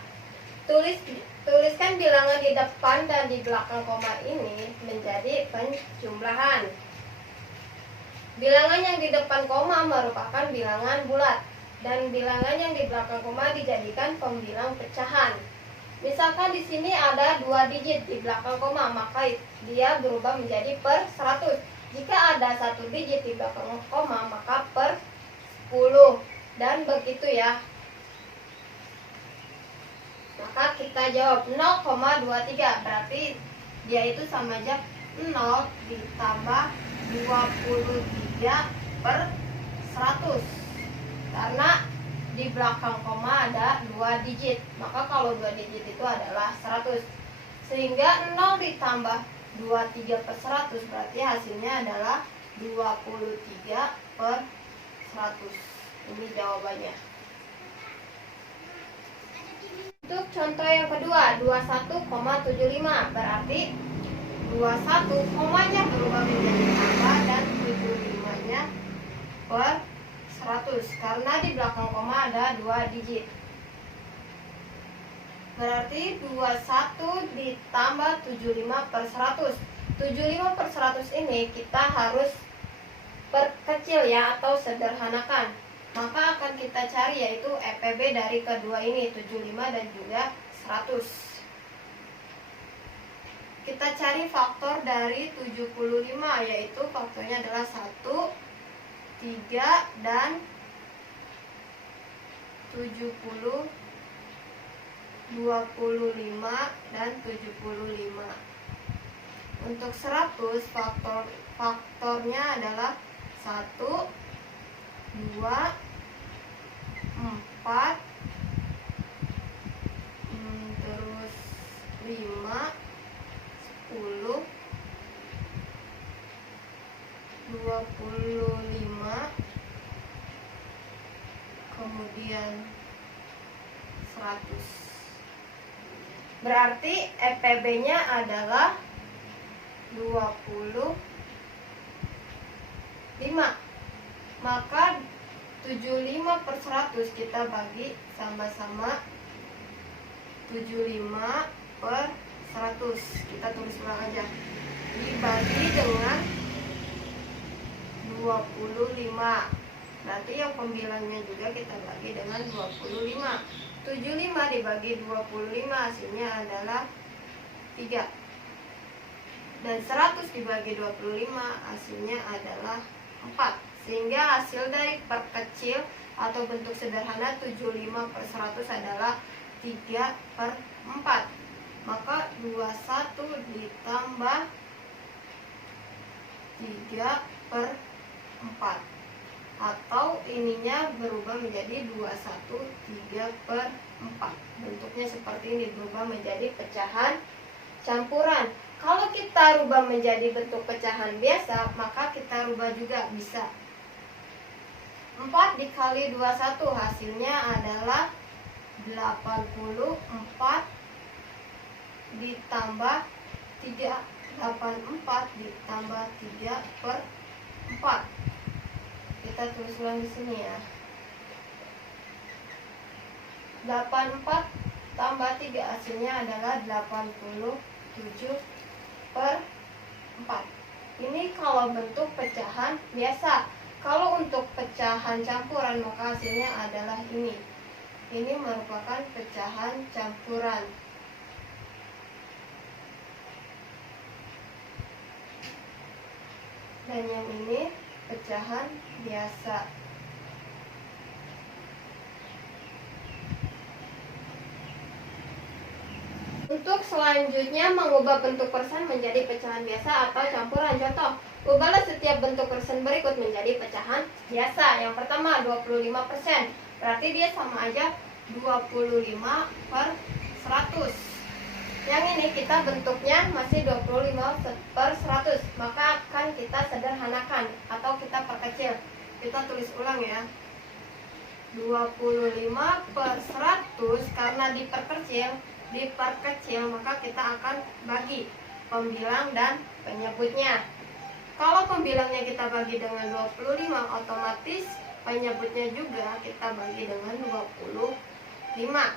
Tuliskan bilangan di depan dan di belakang koma ini menjadi penjumlahan. Bilangan yang di depan koma merupakan bilangan bulat dan bilangan yang di belakang koma dijadikan pembilang pecahan. Misalkan di sini ada 2 digit di belakang koma, maka dia berubah menjadi per 100. Jika ada 1 digit di belakang koma, maka per 10 dan begitu ya. Maka kita jawab 0,23 berarti dia itu sama aja 0 ditambah 23 per 100. Karena di belakang koma ada 2 digit, maka kalau 2 digit itu adalah 100. Sehingga 0 ditambah 23 per 100 berarti hasilnya adalah 23 per 100. Ini jawabannya. Untuk contoh yang kedua 21,75 berarti 21 komanya berubah menjadi tambah dan 75-nya per 100 karena di belakang koma ada 2 digit. Berarti 21 ditambah 75 per 100. 75 per 100 ini kita harus perkecil ya atau sederhanakan. Maka akan kita cari yaitu EPB dari kedua ini 75 dan juga 100. Kita cari faktor dari 75 yaitu faktornya adalah 1, 3 dan 70, 25 dan 75. Untuk 100 faktornya adalah 1, 2, 4, terus 5, 10, 25, kemudian 100. Berarti EPB-nya adalah 25. Maka 75 per 100 kita bagi sama-sama 75 per 100. Kita tulis ulang aja. Dibagi dengan 25. Nanti yang pembilangnya juga kita bagi dengan 25. 75 dibagi 25 hasilnya adalah 3. Dan 100 dibagi 25 hasilnya adalah 4. Sehingga hasil dari perkecil atau bentuk sederhana 75 per 100 adalah 3 per 4. maka 21 ditambah 3/4, atau ininya berubah menjadi 21 3/4. Bentuknya seperti ini, berubah menjadi pecahan campuran. Kalau kita rubah menjadi bentuk pecahan biasa, maka kita rubah juga bisa. 4 dikali 21 hasilnya adalah 84 ditambah 3. 84 ditambah 3/4. Kita tulis ulang di sini ya. 84 tambah 3 hasilnya adalah 87/4. Ini kalau bentuk pecahan biasa. Kalau untuk pecahan campuran maka hasilnya adalah ini. Ini merupakan pecahan campuran. Dan yang ini pecahan biasa. Untuk selanjutnya mengubah bentuk persen menjadi pecahan biasa atau campuran. Contoh, ubahlah setiap bentuk persen berikut menjadi pecahan biasa. Yang pertama 25%, berarti dia sama aja 25/100. Yang ini kita bentuknya masih 25/100, maka akan kita sederhanakan atau kita perkecil. Kita tulis ulang ya. 25/100 karena diperkecil maka kita akan bagi pembilang dan penyebutnya. Kalau pembilangnya kita bagi dengan 25, otomatis penyebutnya juga kita bagi dengan 25.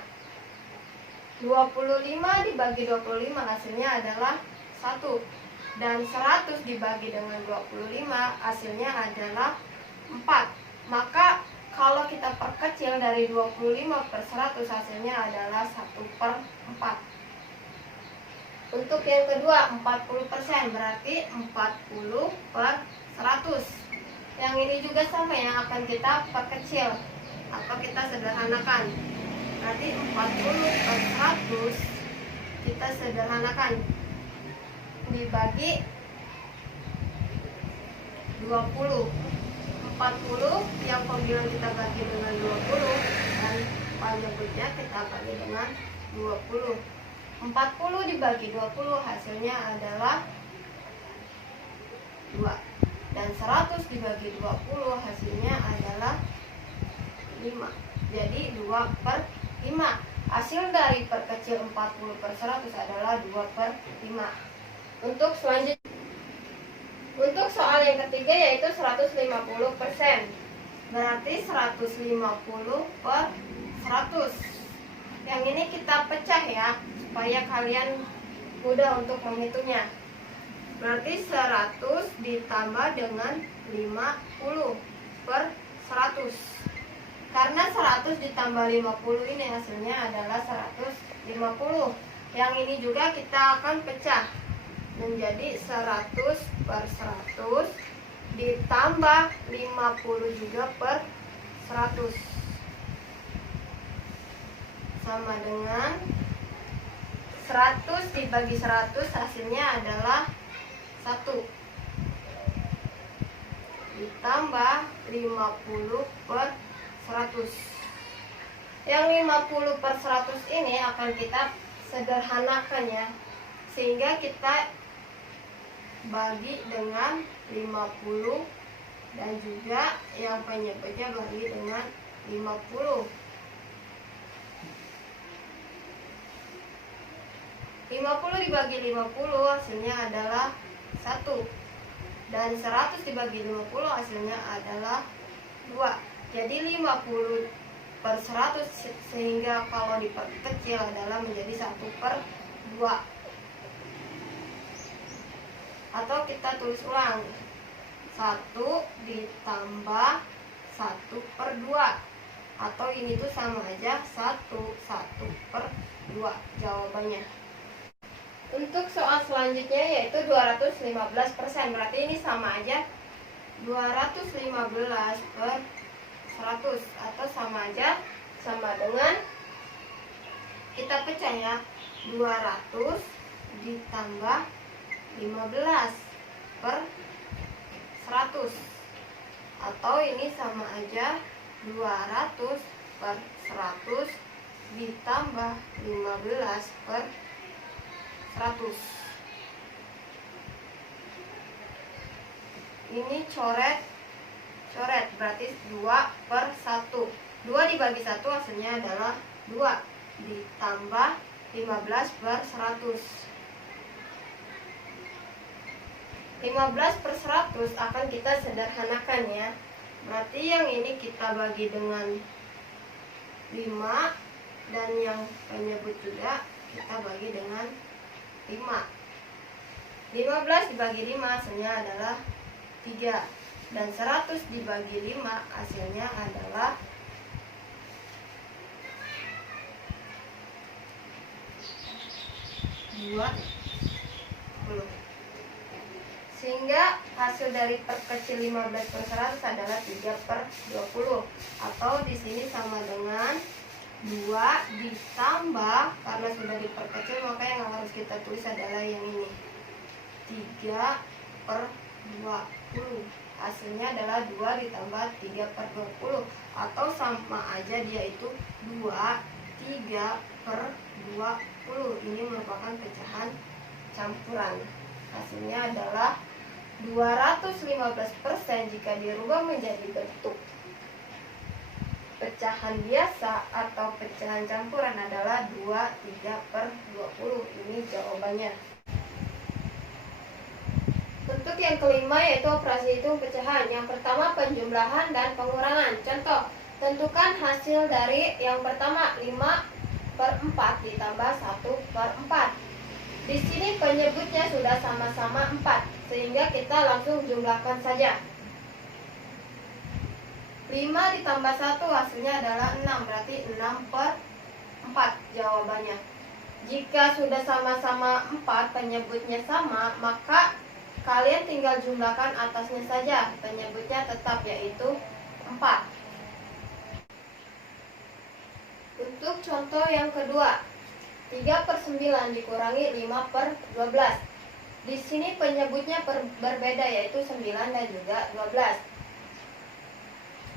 25 dibagi 25 hasilnya adalah 1. Dan 100 dibagi dengan 25 hasilnya adalah 4. Maka kalau kita perkecil dari 25/100 hasilnya adalah 1/4. Untuk yang kedua 40%, berarti 40/100. Yang ini juga sama yang akan kita perkecil atau kita sederhanakan. Berarti 40/100 kita sederhanakan dibagi 20. 40 yang pembilang kita bagi dengan 20 dan penyebutnya kita bagi dengan 20. 40 dibagi 20 hasilnya adalah 2. Dan 100 dibagi 20 hasilnya adalah 5. Jadi 2/5. Hasil dari perkecil 40/100 adalah 2/5. Untuk selanjutnya, untuk soal yang ketiga yaitu 150%. Berarti 150/100. Yang ini kita pecah ya, supaya kalian mudah untuk menghitungnya. Berarti 100 ditambah dengan 50/100. Karena 100 ditambah 50 ini hasilnya adalah 150. Yang ini juga kita akan pecah menjadi 100/100 ditambah 50 juga per 100 sama dengan 100 dibagi 100 hasilnya adalah 1 ditambah 50/100. Yang 50/100 ini akan kita sederhanakan ya, sehingga kita bagi dengan 50 dan juga yang penyebutnya bagi dengan 50. 50 dibagi 50 hasilnya adalah 1. Dan 100 dibagi 50 hasilnya adalah 2. Jadi 50/100 sehingga kalau diperkecil adalah menjadi 1/2. Atau kita tulis ulang, 1 ditambah 1/2. Atau ini tuh sama aja 1/2 jawabannya. Untuk soal selanjutnya yaitu 215%. Berarti ini sama aja 215/100 atau sama aja sama dengan kita pecah ya. 200 ditambah 15 per 100, atau ini sama aja 200 per 100 ditambah 15 per 100. Ini coret berarti 2 per 1. 2 dibagi 1 hasilnya adalah 2 ditambah 15 per 100. 15 per 100 akan kita sederhanakan ya. Berarti yang ini kita bagi dengan 5, dan yang penyebut juga kita bagi dengan 5. 15 dibagi 5 hasilnya adalah 3, dan 100 dibagi 5 hasilnya adalah 20. Sehingga hasil dari perkecil 15 per 100 adalah 3 per 20, atau di sini sama dengan 2 ditambah, karena sudah diperkecil maka yang harus kita tulis adalah yang ini, 3 per 20. Hasilnya adalah 2 ditambah 3 per 20, atau sama aja dia itu 2, 3 per 20. Ini merupakan pecahan campuran. Hasilnya adalah 215% jika dirubah menjadi bentuk pecahan biasa atau pecahan campuran adalah 2, 3 per 20. Ini jawabannya. Bentuk yang kelima yaitu operasi hitung pecahan. Yang pertama penjumlahan dan pengurangan. Contoh, tentukan hasil dari yang pertama 5 per 4 ditambah 1 per 4. Di sini penyebutnya sudah sama-sama 4, sehingga kita langsung jumlahkan saja. 5 ditambah 1 hasilnya adalah 6, berarti 6 per 4 jawabannya. Jika sudah sama-sama 4, penyebutnya sama, maka kalian tinggal jumlahkan atasnya saja. Penyebutnya tetap yaitu 4. Untuk contoh yang kedua, 3 per 9 dikurangi 5 per 12. Di sini penyebutnya berbeda yaitu 9 dan juga 12.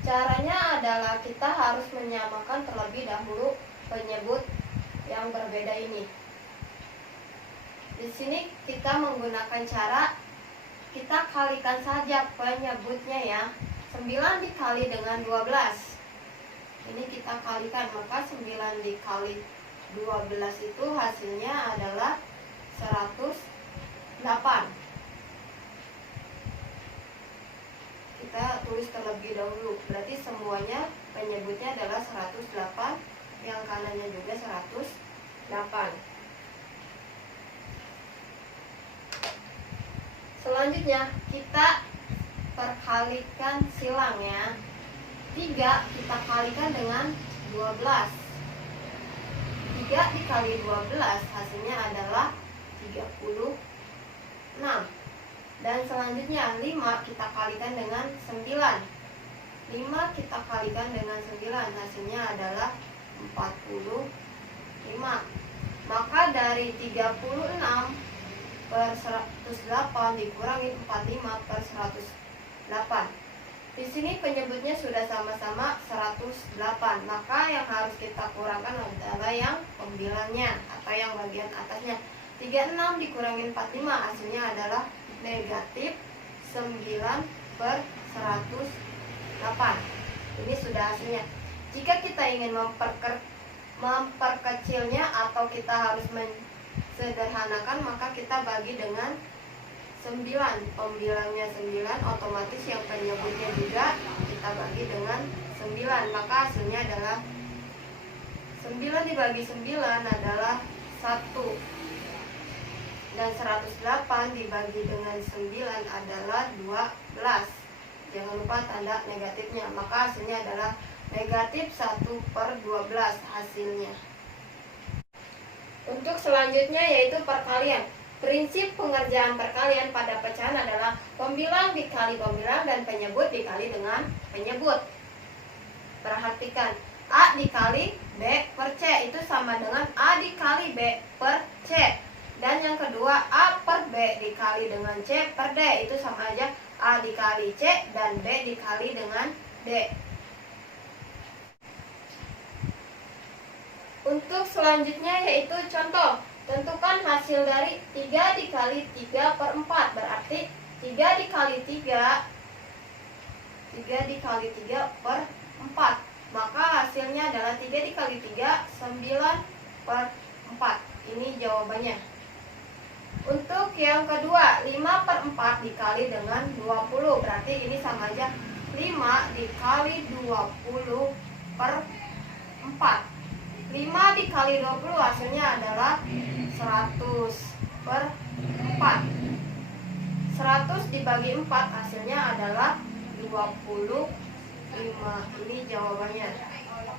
Caranya adalah kita harus menyamakan terlebih dahulu penyebut yang berbeda ini. Di sini kita menggunakan cara kita kalikan saja penyebutnya ya. 9 dikali dengan 12. Ini kita kalikan, maka 9 dikali 12 itu hasilnya adalah 108. Kita tulis terlebih dahulu, berarti semuanya penyebutnya adalah 108, yang kanannya juga 108. Selanjutnya kita perkalikan silang ya. 3 kita kalikan dengan 12. 3 dikali 12 hasilnya adalah 36. Dan selanjutnya 5 kita kalikan dengan 9. 5 kita kalikan dengan 9 hasilnya adalah 45. Maka dari 36 per 108 dikurangi 45 per 108. Di sini penyebutnya sudah sama-sama 108, maka yang harus kita kurangkan adalah yang pembilangnya atau yang bagian atasnya. 36 dikurangi 45 hasilnya adalah negatif 9 per 108. Ini sudah hasilnya. Jika kita ingin memperkecilnya atau kita harus sederhanakan, maka kita bagi dengan 9. Pembilangnya 9, otomatis yang penyebutnya juga kita bagi dengan 9. Maka hasilnya adalah 9 dibagi 9 adalah 1. Dan 108 dibagi dengan 9 adalah 12. Jangan lupa tanda negatifnya. Maka hasilnya adalah negatif 1 per 12 hasilnya. Untuk selanjutnya yaitu perkalian. Prinsip pengerjaan perkalian pada pecahan adalah pembilang dikali pembilang dan penyebut dikali dengan penyebut. Perhatikan, A dikali B per C itu sama dengan A dikali B per C. Dan yang kedua, A per B dikali dengan C per D itu sama aja A dikali C dan B dikali dengan D. Untuk selanjutnya yaitu contoh. Tentukan hasil dari 3 dikali 3 per 4. Berarti 3 dikali 3 dikali 3 per 4. Maka hasilnya adalah 3 dikali 3, 9 per 4. Ini jawabannya. Untuk yang kedua, 5 per 4 dikali dengan 20. Berarti ini sama aja 5 dikali 20 per 4. 5 dikali 20 hasilnya adalah 100 per 4. 100 dibagi 4 hasilnya adalah 25. Ini jawabannya.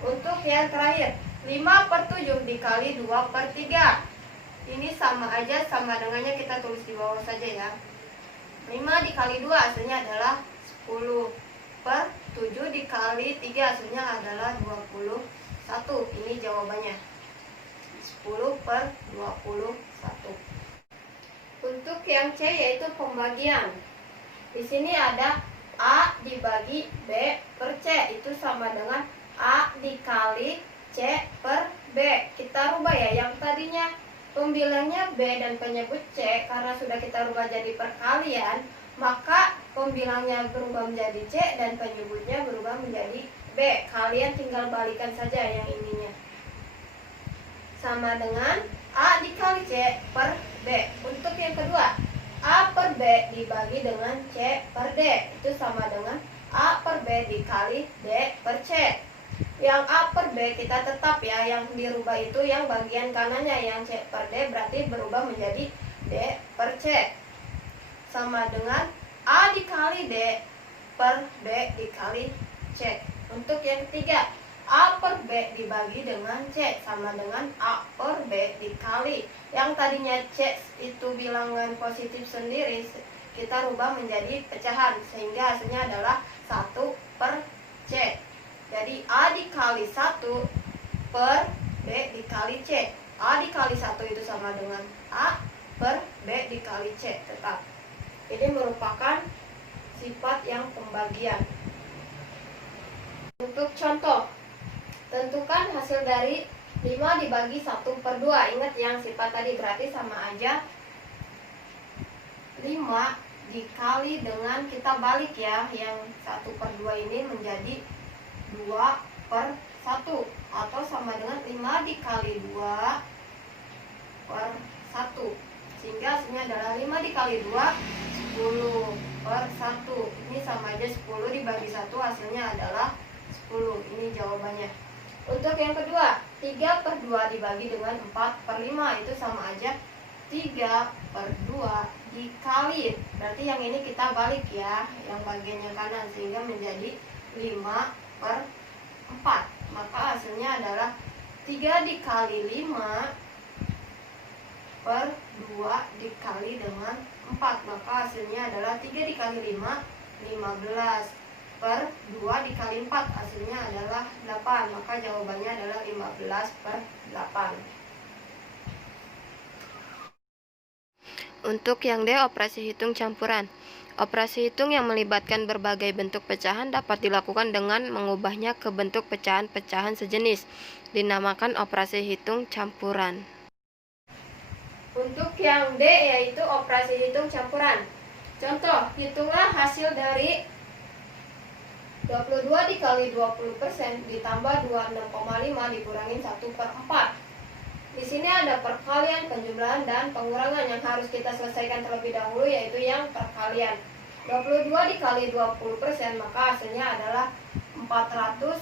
Untuk yang terakhir, 5 per 7 dikali 2 per 3. Ini sama aja, sama dengannya kita tulis di bawah saja ya. 5 dikali 2 hasilnya adalah 10 per 7 dikali 3 hasilnya adalah 21. Ini jawabannya. 10 per 21. Untuk yang C yaitu pembagian. Di sini ada A dibagi B per C itu sama dengan A dikali C per B. Kita rubah ya, yang tadinya pembilangnya B dan penyebut C, karena sudah kita rubah jadi perkalian, maka pembilangnya berubah menjadi C dan penyebutnya berubah menjadi B. Kalian tinggal balikan saja yang ininya. Sama dengan A dikali C per B. Untuk yang kedua, A per B dibagi dengan C per D. Itu sama dengan A per B dikali D per C. Yang A per B kita tetap ya, yang dirubah itu yang bagian kanannya, yang C per D berarti berubah menjadi D per C. Sama dengan A dikali D per B dikali C. Untuk yang ketiga, A per B dibagi dengan C sama dengan A per B dikali. Yang tadinya C itu bilangan positif sendiri, kita rubah menjadi pecahan sehingga hasilnya adalah 1 per C. Jadi A dikali 1 per B dikali C. A dikali 1 itu sama dengan A per B dikali C tetap. Ini merupakan sifat yang pembagian. Untuk contoh, tentukan hasil dari 5 dibagi 1 per 2. Ingat yang sifat tadi berarti sama aja 5 dikali dengan, kita balik ya, yang 1 per 2 ini menjadi 2 per 1 atau sama dengan 5 dikali 2 per 1 sehingga hasilnya adalah 5 dikali 2 10 per 1. Ini sama aja 10 dibagi 1 hasilnya adalah 10. Ini jawabannya. Untuk yang kedua, 3 per 2 dibagi dengan 4 per 5 itu sama aja 3 per 2 dikali, berarti yang ini kita balik ya, yang bagiannya kanan sehingga menjadi 5 per 4. Maka hasilnya adalah 3 dikali 5 per 2 dikali dengan 4. Maka hasilnya adalah 3 dikali 5 15 per 2 dikali 4 hasilnya adalah 8. Maka jawabannya adalah 15 per 8. Untuk yang D, operasi hitung campuran. Operasi hitung yang melibatkan berbagai bentuk pecahan dapat dilakukan dengan mengubahnya ke bentuk pecahan-pecahan sejenis. Dinamakan operasi hitung campuran. Untuk yang D yaitu operasi hitung campuran. Contoh, hitunglah hasil dari 22 dikali 20% ditambah 26,5 dikurangin 1 per 4. Di sini ada perkalian, penjumlahan, dan pengurangan yang harus kita selesaikan terlebih dahulu, yaitu yang perkalian. 22 dikali 20% maka hasilnya adalah 440%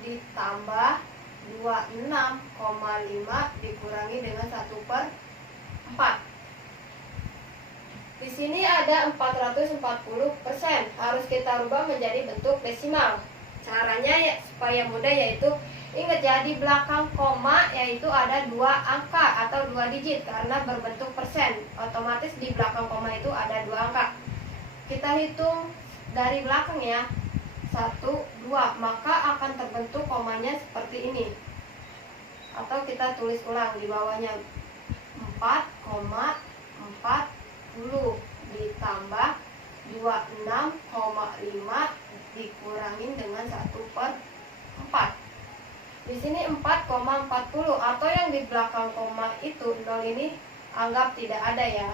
ditambah 26,5 dikurangi dengan 1 per 4. Di sini ada 440%, harus kita rubah menjadi bentuk desimal. Caranya ya supaya mudah, yaitu ingat ya, di belakang koma yaitu ada 2 angka atau 2 digit karena berbentuk persen. Otomatis di belakang koma itu ada 2 angka. Kita hitung dari belakang ya. 1, 2, maka akan terbentuk komanya seperti ini. Atau kita tulis ulang di bawahnya 4,40 ditambah 26,5 dikurangin dengan 1/4. Di sini 4,40 atau yang di belakang koma itu 0 ini anggap tidak ada ya.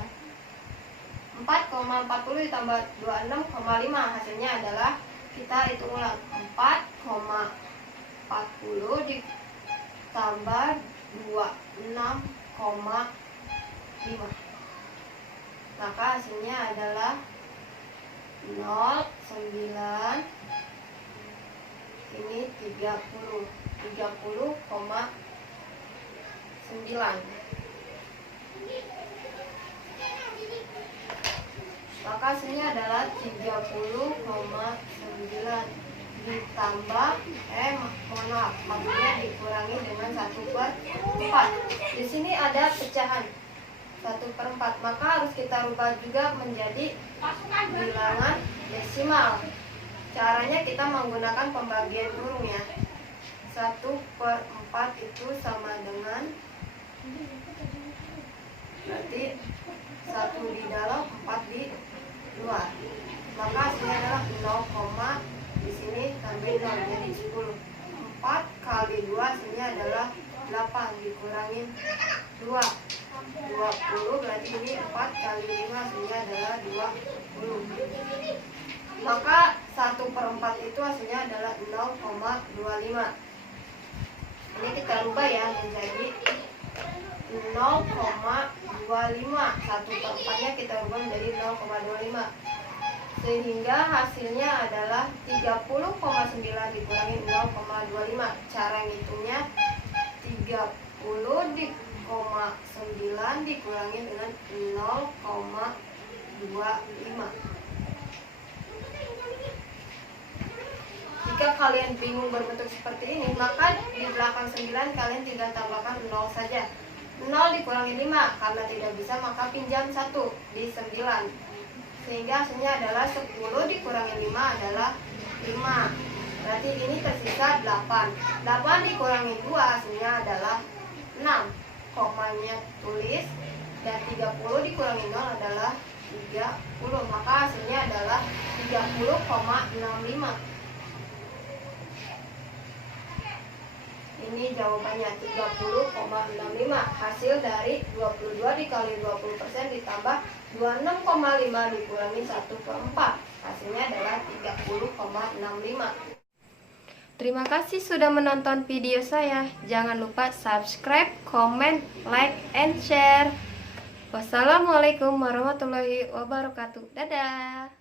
4,40 ditambah 26,5 hasilnya adalah, kita hitung ulang, 4,40 ditambah 26,5. Maka hasilnya adalah 0,9, ini 30,9. Maka hasilnya adalah 30,9 ditambah maksudnya dikurangi dengan 1/4. Di sini ada pecahan 1/4, maka harus kita rubah juga menjadi bilangan desimal. Caranya kita menggunakan pembagian kurung ya. 1/4 itu sama dengan, berarti 1 di dalam, 4 di luar. Maka hasilnya adalah 0, di sini tambah 0 jadi 10. 4 kali 2 hasilnya adalah 8 dikurangin 2, 20, berarti ini 4 kali 5 hasilnya adalah 20. Maka 1/4 itu hasilnya adalah 0,25. Ini kita rubah ya menjadi 0,25. 1/4-nya kita rubah menjadi 0,25. Sehingga hasilnya adalah 30,9 dikurangi 0,25. Cara ngitungnya 30,9 dikurangi dengan 0,25. Jika kalian bingung berbentuk seperti ini, maka di belakang 9 kalian tinggal tambahkan 0 saja. 0 dikurangi 5, karena tidak bisa maka pinjam 1 di 9. Sehingga hasilnya adalah 10 dikurangi 5 adalah 5. Berarti ini tersisa 8. 8 dikurangi 2 hasilnya adalah 6. Komanya tulis, dan 30 dikurangi 0 adalah 30. Maka hasilnya adalah 30,65. Ini jawabannya 30,65. Hasil dari 22 dikali 20% ditambah 26,5 dikurangi 1/4. Hasilnya adalah 30,65. Terima kasih sudah menonton video saya. Jangan lupa subscribe, comment, like, and share. Wassalamualaikum warahmatullahi wabarakatuh. Dadah.